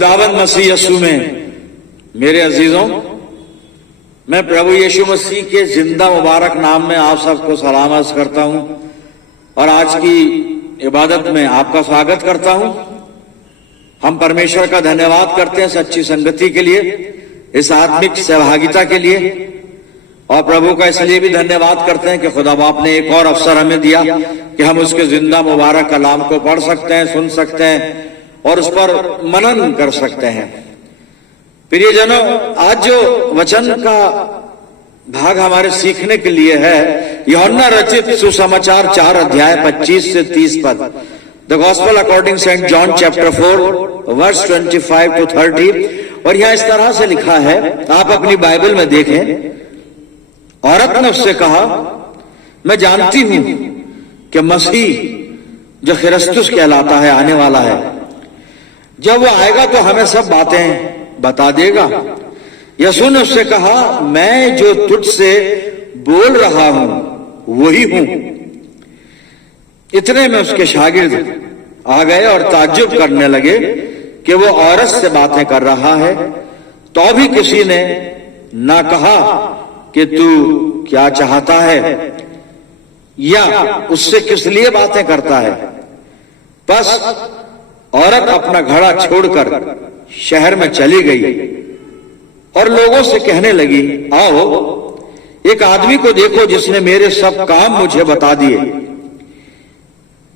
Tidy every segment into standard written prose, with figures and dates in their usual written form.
खुदावंद मसीह यीशु में मेरे अजीजों, मैं प्रभु यीशु मसीह के जिंदा मुबारक नाम में आप सबको सलाम अर्ज करता हूं और आज की इबादत में आपका स्वागत करता हूं। हम परमेश्वर का धन्यवाद करते हैं सच्ची संगति के लिए, इस आत्मिक सहभागिता के लिए, और प्रभु का इसलिए भी धन्यवाद करते हैं कि खुदा बाप ने एक और अवसर हमें दिया कि हम उसके जिंदा मुबारक कलाम को पढ़ सकते हैं, सुन सकते हैं और उस पर मनन कर सकते हैं। प्रियजनों, आज जो वचन का भाग हमारे सीखने के लिए है, यूहन्ना रचित सुसमाचार 4 अध्याय 25 से 30 पद। The gospel according Saint John chapter 4 verse 25 to 30। और यहां इस तरह से लिखा है, आप अपनी बाइबल में देखें। औरत ने उससे कहा, मैं जानती हूं कि मसीह जो ख्रिस्तुस कहलाता है आने वाला है, जब वो आएगा तो हमें सब बातें बता देगा। यीशु ने उससे कहा, मैं जो तुझसे बोल रहा हूं वही हूं। इतने में उसके शागिर्द आ गए और ताज्जुब करने लगे कि वो औरत से बातें कर रहा है। तो भी किसी ने ना कहा कि तू क्या चाहता है या उससे किस लिए बातें करता है। बस औरत अपना घड़ा छोड़कर शहर में चली गई और लोगों से कहने लगी, आओ एक आदमी को देखो जिसने मेरे सब काम मुझे बता दिए।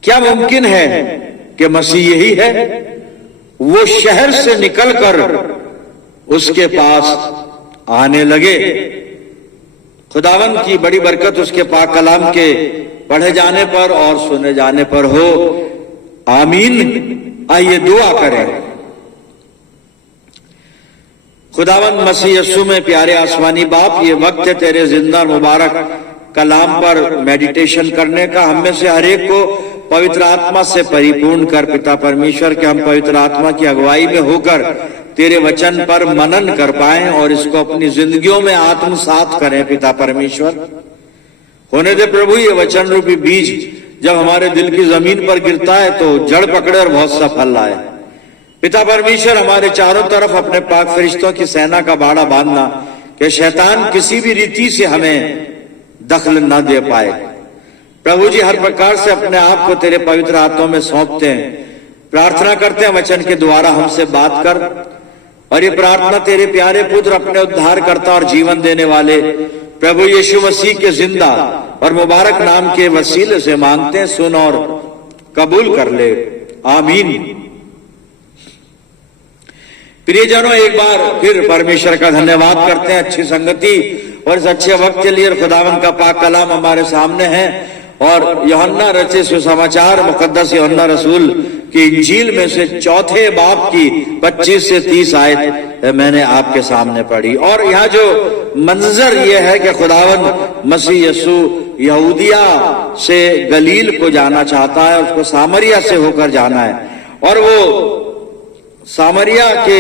क्या मुमकिन है कि मसीह यही है? वो शहर से निकलकर उसके पास आने लगे। खुदावन की बड़ी बरकत उसके पाक कलाम के पढ़े जाने पर और सुने जाने पर हो, आमीन। आइए दुआ करें। खुदावंद मसीह यीशु में प्यारे आसमानी बाप, ये वक्त है तेरे जिंदा मुबारक कलाम पर मेडिटेशन करने का। हम में से हर एक को पवित्र आत्मा से परिपूर्ण कर पिता परमेश्वर के हम पवित्र आत्मा की अगुवाई में होकर तेरे वचन पर मनन कर पाएं और इसको अपनी जिंदगियों में आत्मसात करें। पिता परमेश्वर, होने दे प्रभु ये वचन रूपी बीज जब हमारे दिल की जमीन पर गिरता है तो जड़ पकड़े और बहुत सा फल लाए। पिता परमेश्वर, हमारे चारों तरफ अपने पाक फरिश्तों की सेना का बाड़ा बांधना कि शैतान किसी भी रीति से हमें दखल न दे पाए। प्रभु जी, हर प्रकार से अपने आप को तेरे पवित्र हाथों में सौंपते हैं। प्रार्थना करते हैं वचन के द्वारा हमसे बात कर, और ये प्रार्थना तेरे प्यारे पुत्र अपने उद्धारकर्ता और जीवन देने वाले प्रभु यीशु मसीह के जिंदा और मुबारक नाम के वसीले से मांगते हैं। सुन और कबूल कर ले, आमीन। प्रियजनों, एक बार फिर परमेश्वर का धन्यवाद करते हैं अच्छी संगति और इस अच्छे वक्त के लिए। खुदावन का पाक कलाम हमारे सामने है और यूहन्ना रचित सुसमाचार मुकद्दस यूहन्ना रसूल की इंजील में से 4 बाब की 25 से 30 आयत मैंने आपके सामने पढ़ी। और यहाँ जो मंजर ये है कि खुदावन मसीह यीशु यहूदिया से गलील को जाना चाहता है, उसको सामरिया से होकर जाना है, और वो सामरिया के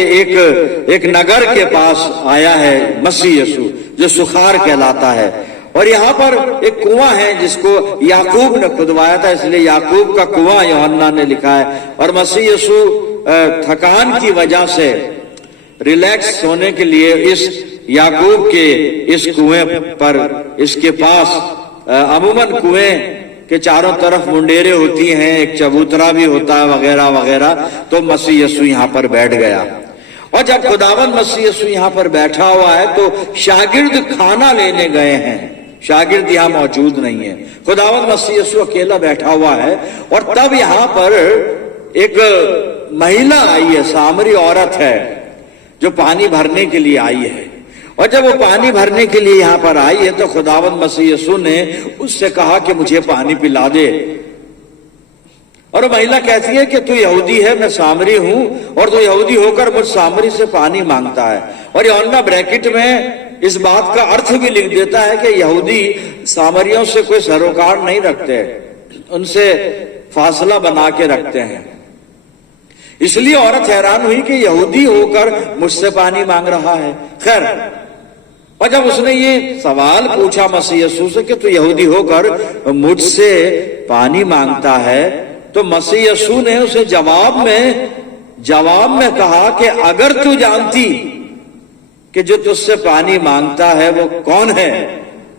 एक नगर के पास आया है मसीह यीशु, जो सुखार कहलाता है। और यहाँ पर एक कुआं है जिसको याकूब ने खुदवाया था, इसलिए याकूब का कुआं यूहन्ना ने लिखा है। और मसीह यीशु थकान की वजह से रिलैक्स होने के लिए इस याकूब के इस कुएं पर, इसके पास अमूमन कुएं के चारों तरफ मुंडेरे होती हैं, एक चबूतरा भी होता है वगैरह वगैरह। तो मसीह यीशु यहाँ पर बैठ गया। और जब खुदावंद मसीह यीशु यहाँ पर बैठा हुआ है तो शागिर्द खाना लेने गए हैं। शागिर्द यहाँ मौजूद नहीं है, खुदावंद मसीह यीशु अकेला बैठा हुआ है। और तब यहाँ पर एक महिला आई है, सामरी औरत है, जो पानी भरने के लिए आई है। और जब वो पानी भरने के लिए यहाँ पर आई है तो खुदावंद मसीह यीशु ने उससे कहा कि मुझे पानी पिला दे। और महिला कहती है कि तू यहूदी है, मैं सामरी हूं, और तू यहूदी होकर मुझ सामरी से पानी मांगता है। और यूहन्ना ब्रैकेट में इस बात का अर्थ भी लिख देता है कि यहूदी सामरियों से कोई सरोकार नहीं रखते, उनसे फासला बना के रखते हैं। इसलिए औरत हैरान हुई कि यहूदी होकर मुझसे पानी मांग रहा है। खैर, और जब उसने ये सवाल पूछा मसीह यीशु से कि तू यहूदी होकर मुझसे पानी मांगता है, तो मसीह यीशु ने उसे जवाब में जवाब में कहा कि अगर तू जानती कि जो तुझसे पानी मांगता है वो कौन है,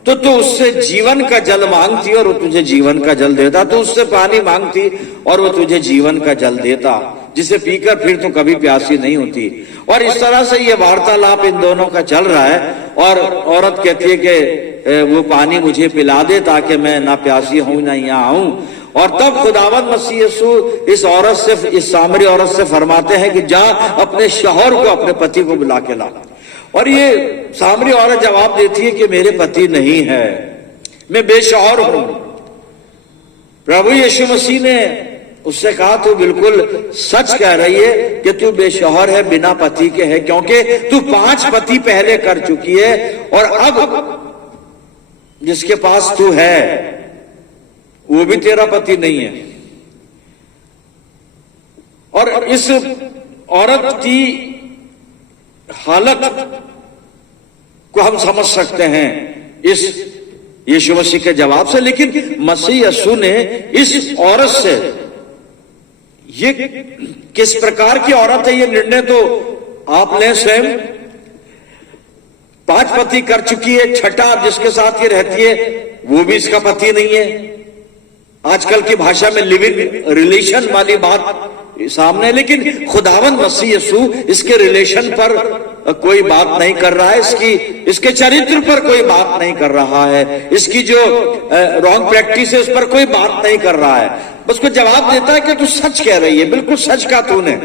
तो तू उससे जीवन का जल मांगती और वो तुझे जीवन का जल देता। तू उससे पानी मांगती और वो तुझे जीवन का जल देता, जिसे पीकर फिर तो कभी प्यासी नहीं होती। और इस तरह से ये वार्तालाप इन दोनों का चल रहा है। और औरत कहती है कि वो पानी मुझे पिला दे ताकि मैं ना प्यासी हूं ना यहाँ आऊं। और तब खुदावंद मसीह यीशु इस औरत से, इस सामरी औरत से फरमाते हैं कि जा अपने शौहर को, अपने पति को बुला के ला। और ये सामरी औरत जवाब देती है कि मेरे पति नहीं है, मैं बेशौहर हूं। प्रभु यीशु मसीह ने उससे कहा तू बिल्कुल सच कह रही है कि तू बेशौहर है, बिना पति के है, क्योंकि तू 5 पति पहले कर चुकी है और अब जिसके पास तू है वो भी तेरा पति नहीं है। और इस औरत की हालत को हम समझ सकते हैं इस यीशु मसीह के जवाब से। लेकिन मसीह यीशु ने इस औरत से, ये किस प्रकार की औरत है ये निर्णय तो आप लें स्वयं। 5 पति कर चुकी है, छठा जिसके साथ ये रहती है वो भी इसका पति नहीं है। आजकल की भाषा में लिविंग रिलेशन वाली बात सामने, लेकिन खुदावंद मसीह यीशु इसके रिलेशन पर कोई बात नहीं कर रहा है, इसके चरित्र पर कोई बात नहीं कर रहा है, इसकी जो रॉन्ग प्रैक्टिस है उस पर कोई बात नहीं कर रहा है। बस को जवाब देता है कि तू सच कह रही है, बिल्कुल सच कहा तूने।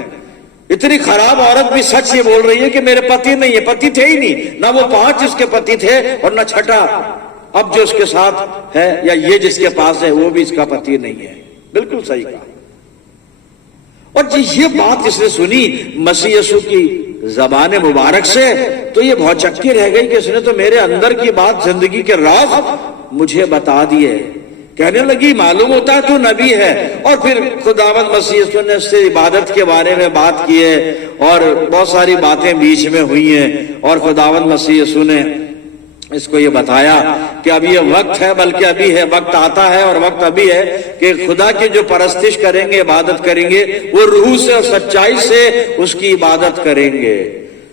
इतनी खराब औरत भी सच ये बोल रही है कि मेरे पति नहीं है, पति थे ही नहीं, ना वो 5 इसके पति थे और ना छठा अब जो उसके साथ है या ये जिसके पास है वो भी इसका पति नहीं है। बिल्कुल सही कहा। और ये बात इसने सुनी मसीह यीशु की ज़बान मुबारक से तो ये बहुत चक्की रह गई कि इसने तो मेरे अंदर की बात, जिंदगी के राज मुझे बता दिए। कहने लगी मालूम होता है तू नबी है। और फिर खुदावंद मसीह यीशु ने उससे इबादत के बारे में बात की है और बहुत सारी बातें बीच में हुई हैं। और खुदावंद मसीह यीशु ने इसको ये बताया कि अब ये वक्त है, बल्कि अभी है, वक्त आता है और वक्त अभी है कि खुदा की जो परस्तिश करेंगे, इबादत करेंगे, वो रूह से और सच्चाई से उसकी इबादत करेंगे।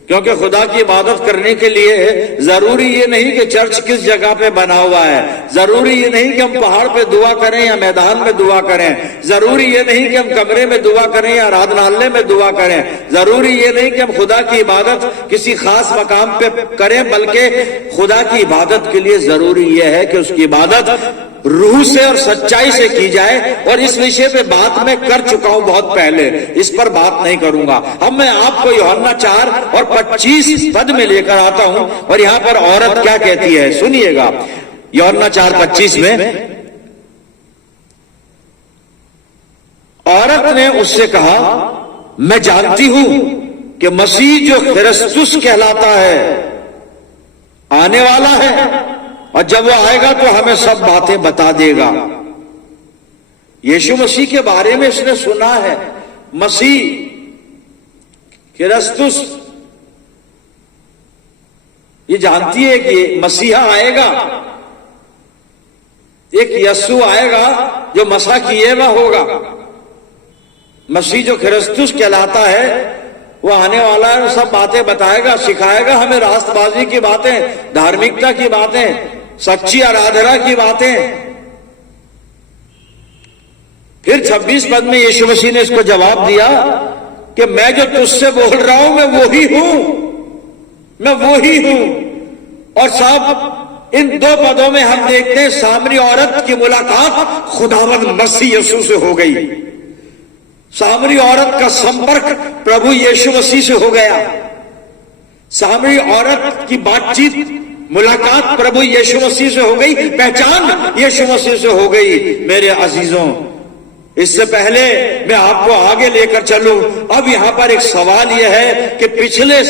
क्योंकि खुदा की इबादत करने के लिए जरूरी ये नहीं कि चर्च किस जगह पे बना हुआ है, जरूरी ये नहीं कि हम पहाड़ पे दुआ करें या मैदान में दुआ करें, जरूरी ये नहीं कि हम कमरे में दुआ करें या आराधनालय में दुआ करें, जरूरी ये नहीं कि हम खुदा की इबादत किसी खास मकाम पे करें, बल्कि खुदा की इबादत के लिए जरूरी ये है कि उसकी इबादत रूह से और सच्चाई से की जाए। और इस विषय पे बात मैं कर चुका हूं बहुत पहले, इस पर बात नहीं करूंगा। अब मैं आपको यूहन्ना 4 और 25 पद में लेकर आता हूं और यहां पर औरत क्या कहती है सुनिएगा। यूहन्ना 4:25 में औरत ने उससे कहा, मैं जानती हूं कि मसीह जो ख्रिस्तुस कहलाता है आने वाला है और जब वो आएगा तो हमें सब बातें बता देगा। यीशु मसीह के बारे में इसने सुना है, मसीह ख्रिस्तुस, ये जानती है कि मसीहा आएगा, एक यस्सु आएगा जो मसा किए हुआ होगा। मसीह जो ख्रिस्तुस कहलाता है वो आने वाला है, सब बातें बताएगा, सिखाएगा हमें रास्तबाजी की बातें, धार्मिकता की बातें, सच्ची आराधना की बातें। फिर 26 पद में यीशु मसीह ने इसको जवाब दिया कि मैं जो तुझसे बोल रहा हूं मैं वही हूं, मैं वही हूं। और साहब इन 2 पदों में हम देखते हैं सामरी औरत की मुलाकात खुदावंद मसीह यीशु से हो गई। सामरी औरत का संपर्क प्रभु यीशु मसीह से हो गया। सामरी औरत की बातचीत, मुलाकात प्रभु यीशु मसीह से हो गई, पहचान यीशु मसीह से हो गई। मेरे अजीजों, इससे पहले मैं आपको आगे लेकर चलूं, अब यहां पर एक सवाल यह है कि पिछले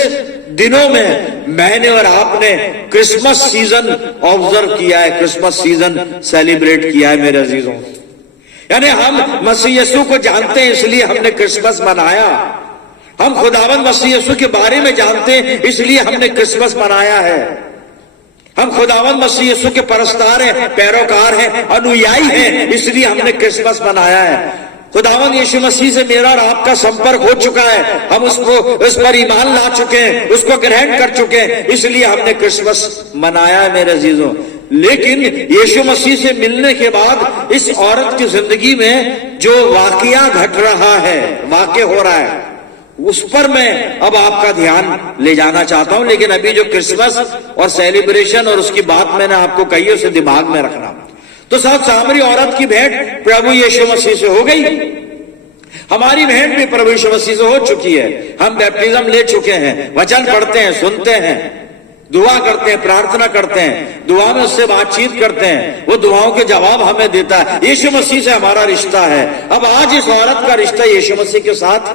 दिनों में मैंने और आपने क्रिसमस सीजन ऑब्जर्व किया है, क्रिसमस सीजन सेलिब्रेट किया है मेरे अजीजों। यानी हम मसीह यीशु को जानते हैं इसलिए हमने क्रिसमस मनाया। हम खुदावंद मसीह यीशु के बारे में जानते हैं इसलिए हमने क्रिसमस मनाया है। हम खुदावंद मसीह यीशु के परस्तार हैं, पैरोकार हैं, अनुयायी हैं, इसलिए हमने क्रिसमस मनाया है। खुदावंद यीशु मसीह से मेरा और आपका संपर्क हो चुका है, हम उस पर ईमान ला चुके हैं, उसको ग्रहण कर चुके हैं, इसलिए हमने क्रिसमस मनाया है मेरे अजीजों। लेकिन यीशु मसीह से मिलने के बाद इस औरत की जिंदगी में जो वाकया घट रहा है, वाकया हो रहा है, उस पर मैं अब आपका ध्यान ले जाना चाहता हूं। लेकिन अभी जो क्रिसमस और सेलिब्रेशन और उसकी बात मैंने आपको कही है, उसे दिमाग में रखना। तो साथ सामरी औरत की भेंट प्रभु यीशु मसीह से हो गई, हमारी भेंट भी प्रभु यीशु मसीह से हो चुकी है। हम बैप्टिज्म ले चुके हैं, वचन पढ़ते हैं, सुनते हैं, दुआ करते हैं, प्रार्थना करते हैं, दुआ में उससे बातचीत करते हैं, वो दुआओं के जवाब हमें देता है। यीशु मसीह से हमारा रिश्ता है। अब आज इस औरत का रिश्ता यीशु मसीह के साथ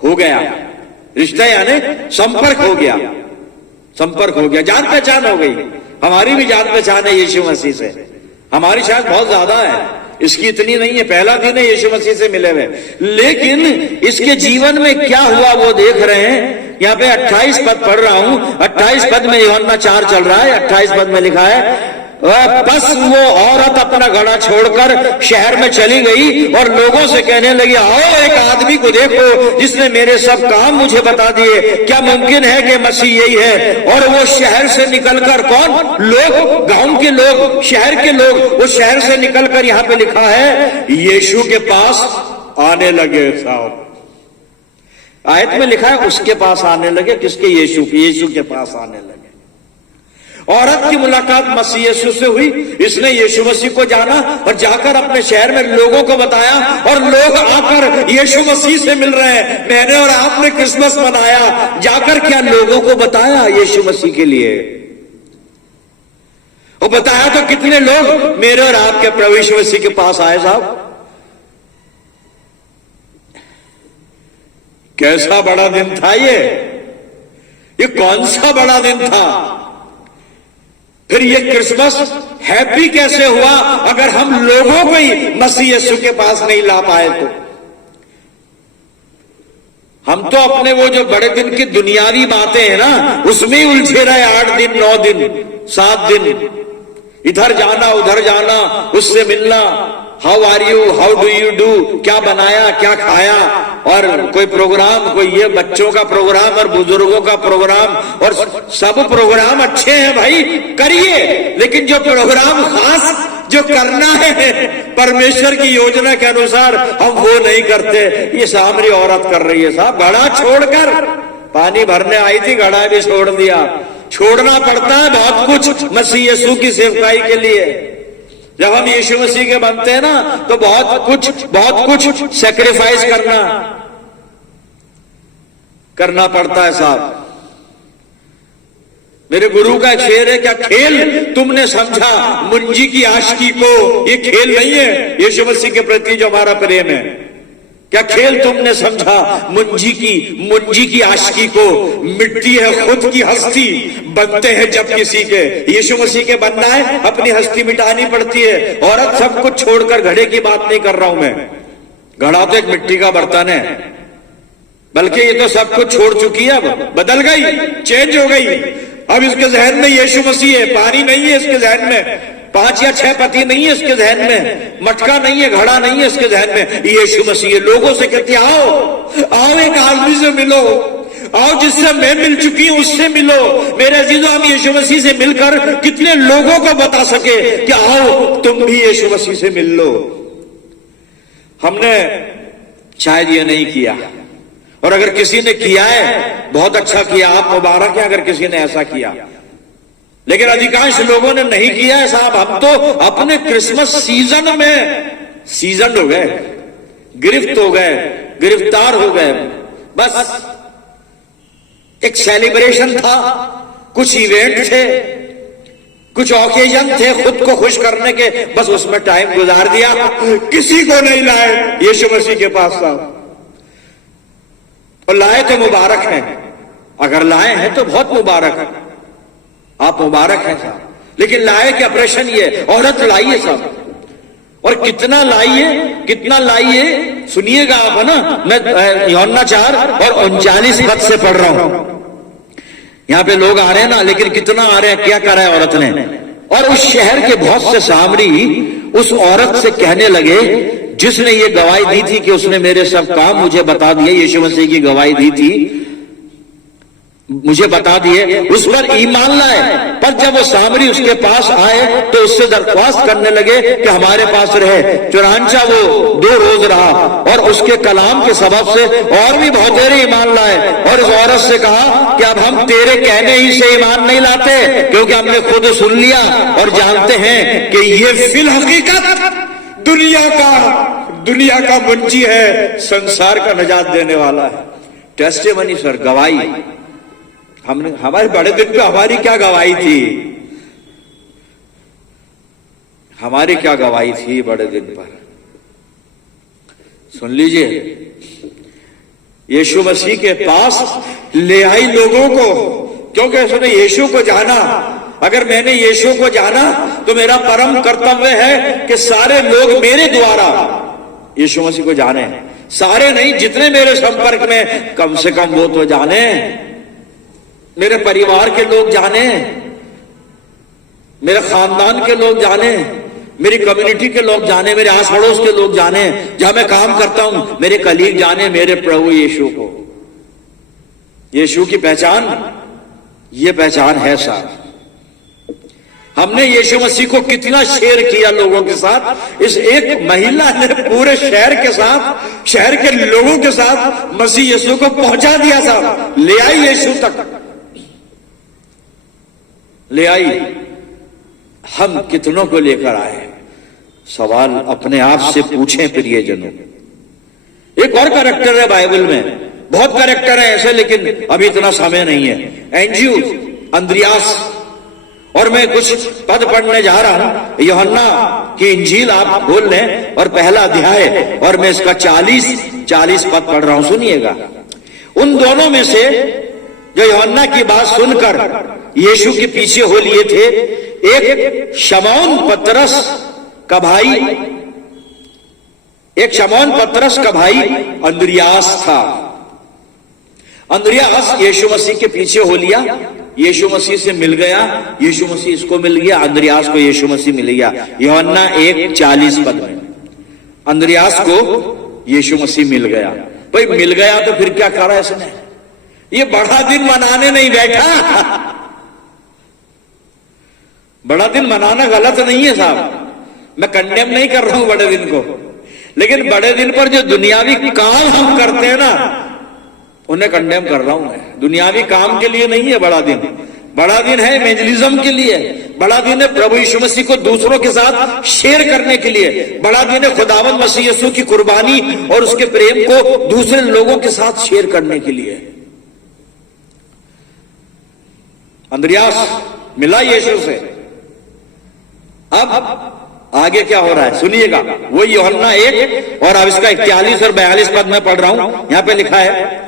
हो गया, रिश्ता यानी संपर्क हो गया, संपर्क हो गया, जान पहचान हो गई। हमारी भी जान पहचान है यीशु मसीह से, हमारी शायद बहुत ज्यादा है, इसकी इतनी नहीं है, पहला दिन है यीशु मसीह से मिले हुए। लेकिन इसके जीवन में क्या हुआ वो देख रहे हैं। यहाँ पे 28 पद पढ़ रहा हूं, 28 पद में यूहन्ना 4 चल रहा है, 28 पद में लिखा है, बस वो औरत अपना घड़ा छोड़कर शहर में चली गई और लोगों से कहने लगी, आओ एक आदमी को देखो जिसने मेरे सब काम मुझे बता दिए, क्या मुमकिन है कि मसीह यही है? और वो शहर से निकलकर, कौन लोग, गांव के लोग, शहर के लोग, वो शहर से निकलकर, यहाँ पे लिखा है, यीशु के पास आने लगे। साहब आयत में लिखा है उसके पास आने लगे, किसके? यीशु के, यीशु के पास आने लगे। औरत की मुलाकात मसीह यीशु से हुई, इसने यीशु मसीह को जाना और जाकर अपने शहर में लोगों को बताया, और लोग आकर यीशु मसीह से मिल रहे हैं। मैंने और आपने क्रिसमस मनाया, जाकर क्या लोगों को बताया यीशु मसीह के लिए? वो बताया तो कितने लोग मेरे और आपके प्रभु यीशु मसीह के पास आए। साहब कैसा बड़ा दिन था ये कौन सा बड़ा दिन था? फिर ये क्रिसमस हैप्पी कैसे हुआ अगर हम लोगों को ही मसीह यीशु के पास नहीं ला पाए? तो हम तो अपने वो जो बड़े दिन की दुनियावी बातें हैं ना, उसमें ही उलझे रहे। 8 दिन, 9 दिन, 7 दिन, इधर जाना, उधर जाना, उससे मिलना, how are you, how do you do, क्या बनाया, क्या खाया, और कोई प्रोग्राम, कोई ये बच्चों का प्रोग्राम और बुजुर्गों का प्रोग्राम, और सब प्रोग्राम अच्छे हैं भाई, करिए, लेकिन जो प्रोग्राम खास जो करना है परमेश्वर की योजना के अनुसार, हम वो नहीं करते। ये सामरी औरत कर रही है। साहब घड़ा छोड़कर, पानी भरने आई थी, घड़ा भी छोड़ दिया। छोड़ना पड़ता है बहुत कुछ मसीह यीशु की सेवकाई के लिए। जब हम यीशु मसीह के बनते हैं ना, तो बहुत कुछ सैक्रिफाइस करना पड़ता है। साहब मेरे गुरु का एक शेर है, क्या खेल तुमने समझा मुंजी की आशिकी को? ये खेल नहीं है यीशु मसीह के प्रति जो हमारा प्रेम है। क्या खेल तुमने समझा मुंजी की आशिकी को? मिट्टी है खुद की हस्ती, बनते हैं जब किसी के। यीशु मसीह के बनना है, अपनी हस्ती मिटानी पड़ती है। औरत सब कुछ छोड़कर, घड़े की बात नहीं कर रहा हूं मैं, घड़ा तो एक मिट्टी का बर्तन है, बल्कि ये तो सब कुछ छोड़ चुकी है, अब बदल गई, चेंज हो गई। अब इसके जहन में यीशु मसीह है, पानी नहीं है इसके जहन में, 5 या 6 पति नहीं है इसके जहन में, मटका नहीं है, घड़ा नहीं है इसके जहन में, यीशु मसीह है। लोगों से कहती है, आओ एक आदमी से मिलो, आओ जिससे मैं मिल चुकी हूं उससे मिलो। मेरे अजीजों, हम यीशु मसीह से मिलकर कितने लोगों को बता सके कि आओ तुम भी यीशु मसीह से मिल लो। हमने शायद ये नहीं किया, और अगर किसी ने किया है बहुत अच्छा किया, आप मुबारक है अगर किसी ने ऐसा किया, लेकिन अधिकांश लोगों ने नहीं किया है। साहब हम तो अपने क्रिसमस सीजन में सीजन हो गए, गिरफ्त हो गए, गिरफ्तार हो गए। बस एक सेलिब्रेशन था, कुछ इवेंट थे, कुछ ओकेजन थे खुद को खुश करने के, बस उसमें टाइम गुजार दिया। किसी को नहीं लाए यीशु मसीह के पास। साहब और लाए तो मुबारक हैं, अगर लाए हैं तो बहुत मुबारक है, आप मुबारक हैं साहब। लेकिन लाए क्या प्रश्न? ये औरत लाई है साहब, और कितना लाइए सुनिएगा आप, है ना। मैं यूहन्ना 4 और 39 पद से पढ़ रहा हूं। यहां पे लोग आ रहे हैं ना, लेकिन कितना आ रहे हैं, क्या करा है औरत ने? और उस शहर के बहुत से सामरी उस औरत से कहने लगे, जिसने ये गवाही दी थी कि उसने मेरे सब काम मुझे बता दिए, यीशु मसीह की गवाही दी थी, मुझे बता दिए, उस पर ईमान लाए। पर जब वो सामरी उसके पास आए तो उससे दरख्वास्त करने लगे कि हमारे पास रहे। चुनांचा वो 2 रोज रहा और उसके कलाम के सबब से और भी बहुत देर ईमान लाए। और इस औरत से कहा कि अब हम तेरे कहने ही से ईमान नहीं लाते, क्योंकि हमने खुद सुन लिया और जानते हैं कि ये फिल हकीकत दुनिया का मुंजी है, संसार का निजात देने वाला है। टेस्टिमनी सर, गवाही। हमने हमारे बड़े दिन पे हमारी क्या गवाही थी, हमारी क्या गवाही थी बड़े दिन पर। सुन लीजिए, यीशु मसीह के पास ले आई लोगों को, क्योंकि उसने यीशु को जाना। अगर मैंने यीशु को जाना तो मेरा परम कर्तव्य है कि सारे लोग मेरे द्वारा यीशु मसीह को जाने। सारे नहीं, जितने मेरे संपर्क में, कम से कम वो तो जाने, मेरे परिवार के लोग जाने, मेरे खानदान के लोग जाने, मेरी कम्युनिटी के लोग जाने, मेरे आस पड़ोस के लोग जाने, जहां मैं काम करता हूं मेरे कलीग जाने मेरे प्रभु यीशु को। यीशु की पहचान, ये पहचान है साहब। हमने यीशु मसीह को कितना शेयर किया लोगों के साथ। इस एक महिला ने पूरे शहर के साथ, शहर के लोगों के साथ मसीह यीशु को पहुंचा दिया साहब, ले आई यीशु तक, ले आई। हम कितनों को लेकर आए? सवाल अपने आप से पूछें प्रियजनों। एक और कैरेक्टर है बाइबल में, बहुत कैरेक्टर है ऐसे, लेकिन अभी इतना समय नहीं है। एंड्रयू, अंद्रियास, और मैं कुछ पद पढ़ने जा रहा हूं। यूहन्ना की इंजील आप खोल लें और पहला अध्याय, और मैं इसका 40 पद पढ़ रहा हूं, सुनिएगा। उन दोनों में से जो यूहन्ना की बात सुनकर यीशु के पीछे हो लिए थे, एक शमौन पतरस का भाई अंद्रियास था। अंद्रियास यीशु मसीह के पीछे हो लिया, यीशु मसीह से मिल गया, यीशु मसीह इसको मिल गया, अंद्रियास को यीशु मसीह मिल गया। यूहन्ना 1:40 पद में अंद्रियास को यीशु मसीह मिल गया। भाई मिल गया तो फिर क्या करा इसने? ये बड़ा दिन मनाने नहीं बैठा। बड़ा दिन मनाना गलत नहीं है साहब, मैं कंडेम नहीं कर रहा हूं बड़े दिन को, लेकिन बड़े दिन पर जो दुनियावी काम हम करते हैं ना, उन्हें कंडेम कर रहा हूं मैं। दुनियावी काम के लिए नहीं है बड़ा दिन। बड़ा दिन है इवेंजलिज्म के लिए, बड़ा दिन है प्रभु यीशु मसीह को दूसरों के साथ शेयर करने के लिए, बड़ा दिन है खुदावंद मसीह यीशु की कुर्बानी और उसके प्रेम को दूसरे लोगों के साथ शेयर करने के लिए। अंद्रियास मिला यीशु से। अब आगे क्या हो रहा है सुनिएगा, वो यूहन्ना 1 और अब इसका 41 और 42 पद में पढ़ रहा हूं। यहां पे लिखा है,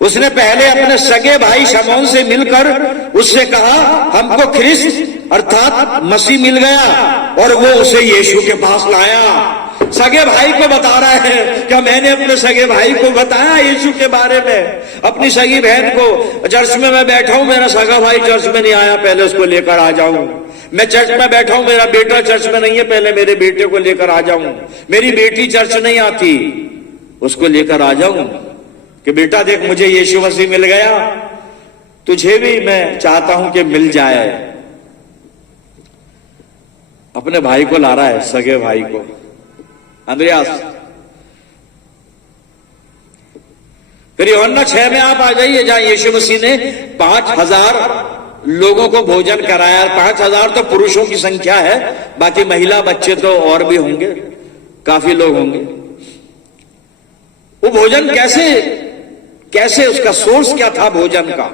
उसने पहले अपने सगे भाई शमौन से मिलकर उससे कहा, हमको ख्रिस्त अर्थात मसीह मिल गया, और वो उसे यीशु के पास लाया। सगे भाई को बता रहा है कि मैंने अपने सगे भाई को बताया यीशु के बारे में। अपनी सगी बहन को, चर्च में मैं बैठा हूं, मेरा सगा भाई चर्च में नहीं आया, पहले उसको लेकर आ जाऊं। मैं चर्च में बैठा हूं, मेरा बेटा चर्च में नहीं है, पहले मेरे बेटे को लेकर आ जाऊं। मेरी बेटी चर्च नहीं आती, उसको लेकर आ जाऊं कि बेटा देख मुझे यीशु मसीह मिल गया, तुझे भी मैं चाहता हूं कि मिल जाए। अपने भाई को ला रहा है, सगे भाई को, अंद्रियास। फिर यूहन्ना 6 में आप आ जाइए, जहां यीशु मसीह ने 5000 लोगों को भोजन कराया। 5000 तो पुरुषों की संख्या है, बाकी महिला बच्चे तो और भी होंगे, काफी लोग होंगे। वो भोजन कैसे उसका सोर्स क्या था भोजन का?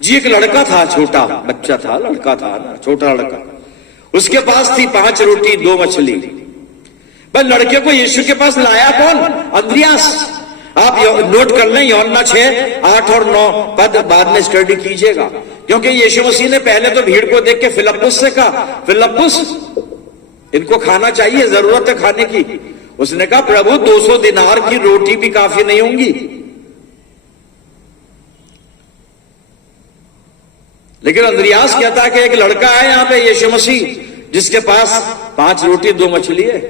जी एक लड़का था, छोटा बच्चा था, लड़का था ना, छोटा लड़का, उसके पास थी 5 रोटी 2 मछली। बस लड़के को यीशु के पास लाया कौन? अंद्रियास। आप नोट कर लें, यूहन्ना 6, 8 और 9 पद बाद में स्टडी कीजिएगा, क्योंकि यीशु मसीह ने पहले तो भीड़ को देख के फिलिप्पुस से कहा, फिलिप्पुस इनको खाना चाहिए, जरूरत है खाने की। उसने कहा, प्रभु 200 दिनार की रोटी भी काफी नहीं होंगी। लेकिन अंद्रियास कहता है कि एक लड़का है यहां पे यीशु मसीह, जिसके पास 5 रोटी 2 मछली है।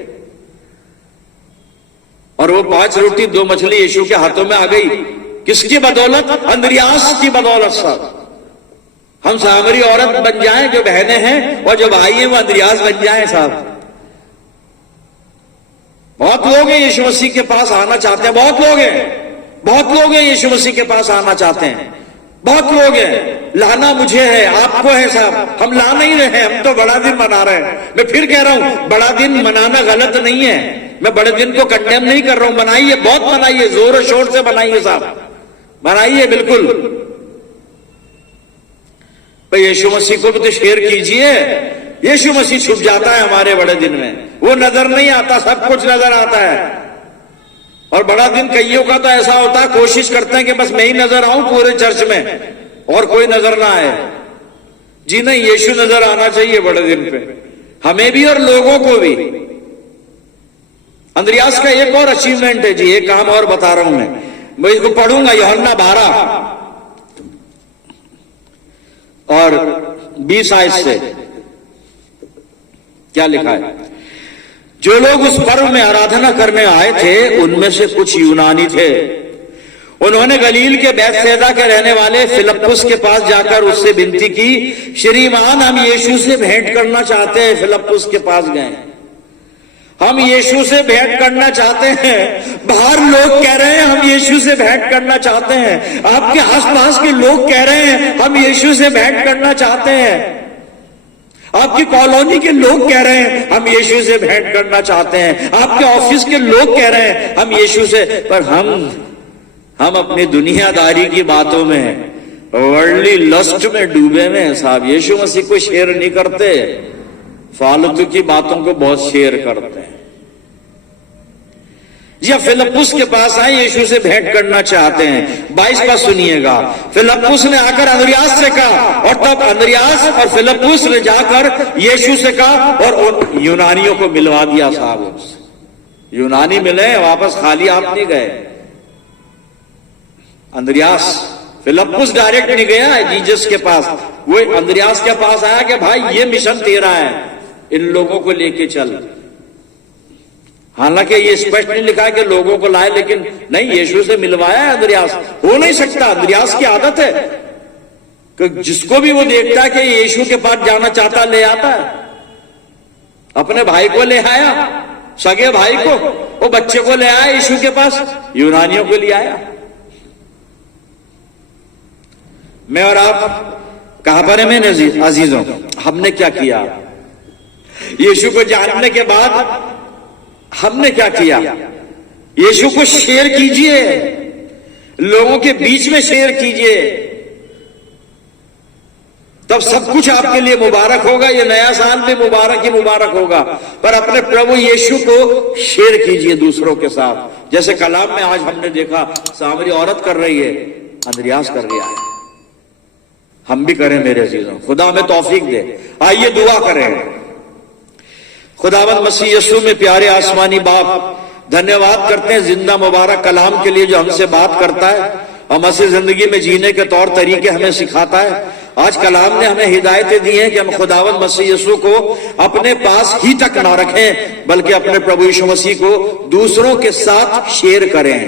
और वो 5 रोटी 2 मछली यीशु के हाथों में आ गई। किसकी बदौलत? अंद्रियास की बदौलत। साहब हम सामरी औरत बन जाएं जो बहनें हैं, और जो भाई हैं वो अंद्रियास बन जाएं। साहब बहुत लोग हैं यीशु मसीह के पास आना चाहते हैं, बहुत लोग हैं यीशु मसीह के पास आना चाहते हैं, बहुत लोग हैं। लाना मुझे है, आपको है। साहब हम ला नहीं रहे हैं, हम तो बड़ा दिन मना रहे हैं। मैं फिर कह रहा हूं, बड़ा दिन मनाना गलत नहीं है, मैं बड़े दिन को कंडेम नहीं कर रहा हूं। मनाइए, बहुत मनाइए, जोर शोर से मनाइए। साहब मनाइए बिल्कुल। भाई यीशु मसीह को भी तो शेयर कीजिए। यीशु मसीह छुप जाता है हमारे बड़े दिन में, वो नजर नहीं आता, सब कुछ नजर आता है। और बड़ा दिन कईयों का तो ऐसा होता है, कोशिश करते हैं कि बस मैं ही नजर आऊं पूरे चर्च में और कोई नजर ना आए। जी नहीं, यीशु नजर आना चाहिए बड़े दिन पे, हमें भी और लोगों को भी। अंद्रियास का एक और अचीवमेंट है जी, एक काम और बता रहा हूं मैं इसको पढ़ूंगा। यूहन्ना 12 और 20 आयत से क्या लिखा है? जो लोग उस पर्व में आराधना करने आए थे उनमें से कुछ यूनानी थे। उन्होंने गलील के बैतसैदा के रहने वाले फिलिप्पुस के पास जाकर उससे विनती की, श्रीमान हम यीशु से भेंट करना चाहते हैं। फिलिप्पुस के पास गए, हम यीशु से भेंट करना चाहते हैं। बाहर लोग कह रहे हैं हम यीशु से भेंट करना चाहते हैं, आपके आसपास के लोग कह रहे हैं हम यीशु से भेंट करना चाहते हैं, आपकी कॉलोनी के लोग कह रहे हैं हम यीशु से भेंट करना चाहते हैं, आपके ऑफिस के लोग कह रहे हैं हम यीशु से। पर हम अपनी दुनियादारी की बातों में, वर्ल्डली लस्ट में डूबे में। साहब यीशु मसीह को शेयर नहीं करते, फालतू की बातों को बहुत शेयर करते हैं। या फिलिप्पुस के पास आए, यीशु से भेंट करना चाहते हैं। 22 का सुनिएगा। फिलिप्पुस ने आकर अंद्रियास से कहा, और तब अंद्रियास और फिलिप्पुस ने जाकर यीशु से कहा और उन यूनानियों को मिलवा दिया। साहब यूनानी मिले, वापस खाली आप नहीं गए। अंद्रियास, फिलिप्पुस डायरेक्ट नहीं गया जीसस के पास, वो अंद्रियास के पास आया कि भाई ये मिशन तेरा है, इन लोगों को लेके चल। हालांकि ये स्पष्ट नहीं लिखा है कि लोगों को लाए, लेकिन नहीं, यीशु से मिलवाया है अंद्रियास। हो नहीं सकता, अंद्रियास की आदत है कि जिसको भी वो देखता है कि यीशु के पास जाना चाहता ले आता है। अपने भाई को ले आया, सगे भाई को, वो बच्चे को ले आया यीशु के पास, यूनानियों को ले आया। मैं और आप कहां पर है मेरे अजीजों? हमने क्या किया? यीशु को जानने के बाद हमने क्या किया? यीशु को शेयर कीजिए, लोगों के बीच में शेयर कीजिए, तब सब कुछ आपके लिए मुबारक होगा। ये नया साल भी मुबारक ही मुबारक होगा। पर अपने प्रभु यीशु को शेयर कीजिए दूसरों के साथ। जैसे कलाम में आज हमने देखा, सामरी औरत कर रही है, अंद्रियास कर रहा है, हम भी करें मेरे अजीजों। खुदा हमें तौफीक दे। आइए दुआ करें। खुदावंद मसीह यीशु में प्यारे आसमानी बाप, धन्यवाद करते हैं जिंदा मुबारक कलाम के लिए जो हमसे बात करता है और मसीह जिंदगी में जीने के तौर तरीके हमें सिखाता है। आज कलाम ने हमें हिदायतें दी हैं कि हम खुदावंद मसीह यीशु को अपने पास ही तक ना रखें, बल्कि अपने प्रभु यीशु मसीह को दूसरों के साथ शेयर करें।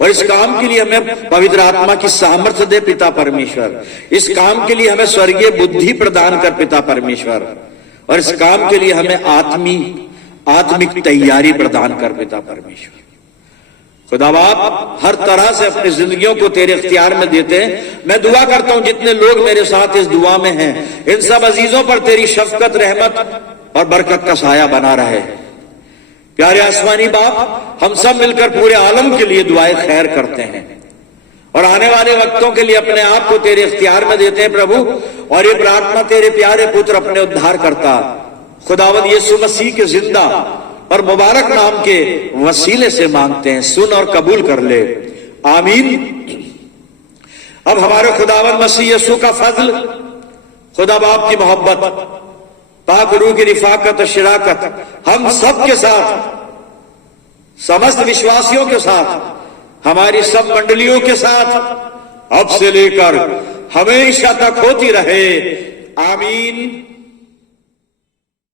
और इस काम के लिए हमें पवित्र आत्मा की सामर्थ्य दे पिता परमेश्वर। इस काम के लिए हमें स्वर्गीय बुद्धि प्रदान कर पिता परमेश्वर। और इस काम के लिए हमें आत्मिक तैयारी प्रदान कर पिता परमेश्वर। खुदा बाप हर तरह से अपनी जिंदगियों को तेरे इख्तियार में देते हैं। मैं दुआ करता हूं जितने लोग मेरे साथ इस दुआ में हैं, इन सब अजीजों पर तेरी शफकत, रहमत और बरकत का साया बना रहे। प्यारे आसमानी बाप, हम सब मिलकर पूरे आलम के लिए दुआएं खैर करते हैं और आने वाले वक्तों के लिए अपने आप को तेरे इख्तियार में देते हैं प्रभु। और ये प्रार्थना तेरे प्यारे पुत्र अपने उद्धार करता खुदावंद यीशु मसीह के जिंदा और मुबारक नाम के वसीले से मांगते हैं, सुन और कबूल कर ले, आमीन। अब हमारे खुदावंद मसीह यीशु का फजल, खुदा बाप की मोहब्बत, पाक रूह की रिफाकत और शिराकत हम सब के साथ, समस्त विश्वासियों के साथ, हमारी सब मंडलियों के साथ अब से लेकर हमेशा तक होती रहे, आमीन।